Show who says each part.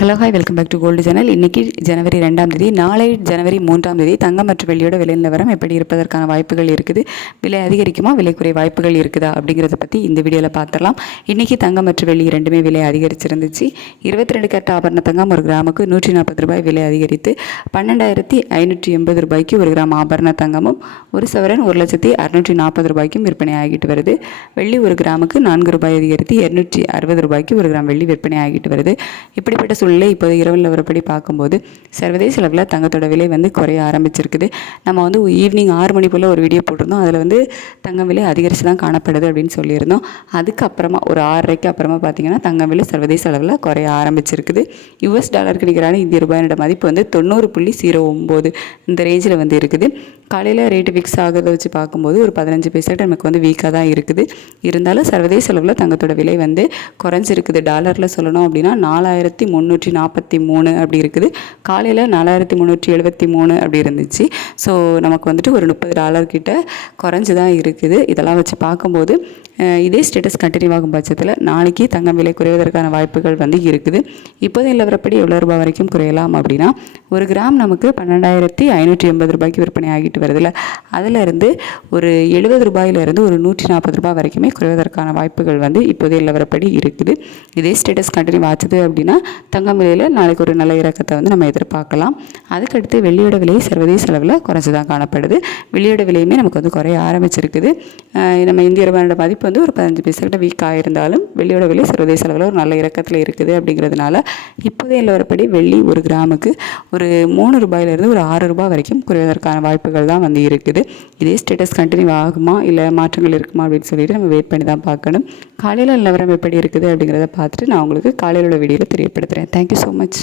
Speaker 1: Hello hi welcome back to gold channel இன்றைக்கி ஜனவரி ரெண்டாம் தேதி நாளை ஜனவரி மூன்றாம் தேதி தங்கம் மற்றும் வெள்ளியோட விலை நிலவரம் எப்படி இருப்பதற்கான வாய்ப்புகள் இருக்குது விலை அதிகரிக்குமா விலை குறை வாய்ப்புகள் இருக்குதா அப்படிங்கிறத பற்றி இந்த வீடியோவில் பார்த்துடலாம். இன்றைக்கி தங்கம் மற்றும் வெள்ளி ரெண்டுமே விலை அதிகரிச்சிருந்துச்சு. இருபத்தி ரெண்டு கட்ட ஆபரண தங்கம் ஒரு கிராமுக்கு நூற்றி நாற்பது ரூபாய் விலை அதிகரித்து பன்னெண்டாயிரத்தி ஐநூற்றி எண்பது ரூபாய்க்கு ஒரு கிராம் ஆபரண தங்கமும் ஒரு சவரன் ஒரு லட்சத்தி அறுநூற்றி நாற்பது ரூபாய்க்கும் விற்பனை ஆகிட்டு வருது. வெள்ளி ஒரு கிராமுக்கு நான்கு ரூபாய் அதிகரித்து இரநூற்றி அறுபது ரூபாய்க்கு ஒரு கிராம் வெள்ளி விற்பனை ஆகிட்டு வருது. இப்படிப்பட்ட பொருளே இப்போது இரவு நிலவரப்படி பார்க்கும்போது சர்வதேச அளவில் தங்கத்தோட விலை வந்து குறைய ஆரம்பிச்சிருக்குது. நம்ம வந்து ஈவினிங் ஆறு மணி போல் ஒரு வீடியோ போட்டிருந்தோம். அதில் வந்து தங்கம் விலை அதிகரித்து தான் காணப்படுது அப்படின்னு சொல்லியிருந்தோம். அதுக்கப்புறமா ஒரு ஆறரைக்கு அப்புறமா பார்த்தீங்கன்னா தங்கம் விலை சர்வதேச அளவில் குறைய ஆரம்பிச்சிருக்குது. யுஎஸ் டாலருக்கு நிகரான இந்திய ரூபாயினோட மதிப்பு வந்து தொண்ணூறு புள்ளி ஜீரோ ஒம்பது இந்த ரேஞ்சில் வந்து இருக்குது. காலையில் ரேட்டு ஃபிக்ஸ் ஆகிறத வச்சு பார்க்கும்போது ஒரு பதினஞ்சு பைசாட்டு நமக்கு வந்து வீக்காக தான் இருக்குது. இருந்தாலும் சர்வதேச அளவில் தங்கத்தோட விலை வந்து குறைஞ்சிருக்குது. டாலரில் சொல்லணும் அப்படின்னா நாலாயிரத்தி முந்நூற்றி நாற்பத்தி மூணு அப்படி இருக்குது. காலையில் நாலாயிரத்தி முந்நூற்றி எழுபத்தி மூணு அப்படி இருந்துச்சு. ஸோ நமக்கு வந்துட்டு ஒரு முப்பது டாலர் கிட்ட குறைஞ்சி தான் இருக்குது. இதெல்லாம் வச்சு பார்க்கும்போது இதே ஸ்டேட்டஸ் கண்டினியூ ஆகும் பட்சத்தில் நாளைக்கு தங்கம் விலை குறைவதற்கான வாய்ப்புகள் வந்து இருக்குது. இப்போது நிலவரப்படி எவ்வளோ ரூபாய் வரைக்கும் குறையலாம் அப்படின்னா ஒரு கிராம் நமக்கு பன்னெண்டாயிரத்தி ஐநூற்றி எண்பது ரூபாய்க்கு விற்பனை ஆகிட்டு வருதுல்ல அதிலிருந்து ஒரு எழுபது ரூபாயிலிருந்து ஒரு நூற்றி நாற்பது ரூபாய் வரைக்குமே குறைவதற்கான வாய்ப்புகள் வந்து இப்போதைய நிலவரப்படி இருக்குது. இதே ஸ்டேட்டஸ் கண்டினியூ ஆச்சுது அப்படின்னா தங்கம் விலையில் நாளைக்கு ஒரு நல்ல இறக்கத்தை வந்து நம்ம எதிர்பார்க்கலாம். அதுக்கடுத்து வெள்ளியோட விலை சர்வதேச அளவில் குறைஞ்சி தான் காணப்படுது. வெள்ளியோட விலையுமே நமக்கு வந்து குறைய ஆரம்பிச்சிருக்குது. நம்ம இந்திய ரூபாயோட மதிப்பு வந்து ஒரு பதினஞ்சு பைசாக்கிட்ட வீக் ஆகிருந்தாலும் வெள்ளியோட விலை சர்வதேச அளவில் ஒரு நல்ல இறக்கத்தில் இருக்குது அப்படிங்கிறதுனால இப்போதைய நிலவரப்படி வெள்ளி ஒரு கிராமுக்கு ஒரு மூணு ரூபாயிலிருந்து ஒரு ஆறு ரூபாய் வரைக்கும் குறைவதற்கான வாய்ப்புகள் தான் வந்து இருக்குது. இதே ஸ்டேட்டஸ் கண்டினியூ ஆகுமா? இல்லை மாற்றங்கள் இருக்குமா? அப்படின்னு சொல்லிட்டு நம்ம வெயிட் பண்ணி தான் பார்க்கணும். காலையில் நிலவரம் எப்படி இருக்குது அப்படிங்கிறத பார்த்துட்டு நான் உங்களுக்கு காலையில் உள்ள வீடியோவில் தெரியப்படுத்துகிறேன் தேங்க்யூ ஸோ மச்